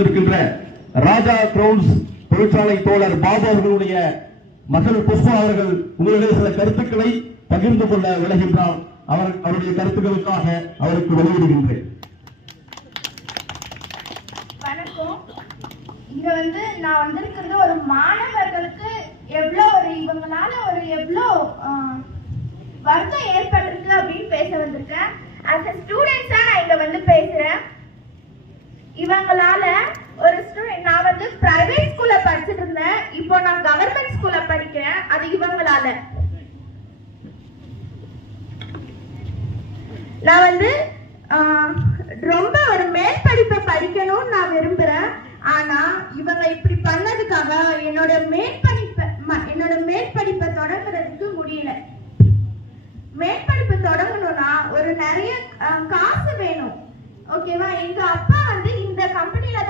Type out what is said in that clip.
இருக்கின்ற ராஜா கிரவுன்ஸ் தொழிற்சாலை தோழர் பாபு அவர்களுடைய மகள் புஷ்பா அவர்கள் உங்களுடைய சில கருத்துக்களை பகிர்ந்து கொள்ள விளைகின்றார். அவருடைய கருத்துக்களுக்காக அவருக்கு வெளியிடுகின்றேன். வணக்கம். இங்க நான் வந்திருக்கிறது ஒரு மாணவர்களுக்கு இவங்களால எவ்வளோ வருத்தம் ஏற்பட்டிருக்கு அப்படின்னு பேச வந்திருக்கேன். as a ஸ்டூடெண்ட்ஸா நான் இங்க பேசுறேன். இவங்களால ஒரு ஸ்டூடெண்ட், நான் பிரைவேட் ஸ்கூல்ல படிச்சுட்டு இருந்தேன், இப்போ நான் கவர்மெண்ட் ஸ்கூல்ல படிக்கிறேன். அது இவங்களால. நான் ரொம்ப ஒரு மேல் படிப்பை படிக்கணும்னு நான் விரும்புறேன். ஆனா இவங்க இப்படி பண்ணதுக்காக என்னோட மேல் படிப்பை தொடங்குறதுக்கு முடியல. மேல் படிப்பு தொடங்கணும்னா ஒரு நிறைய காசு வேணும். ஓகேவா? எங்க அப்பா இந்த கம்பெனில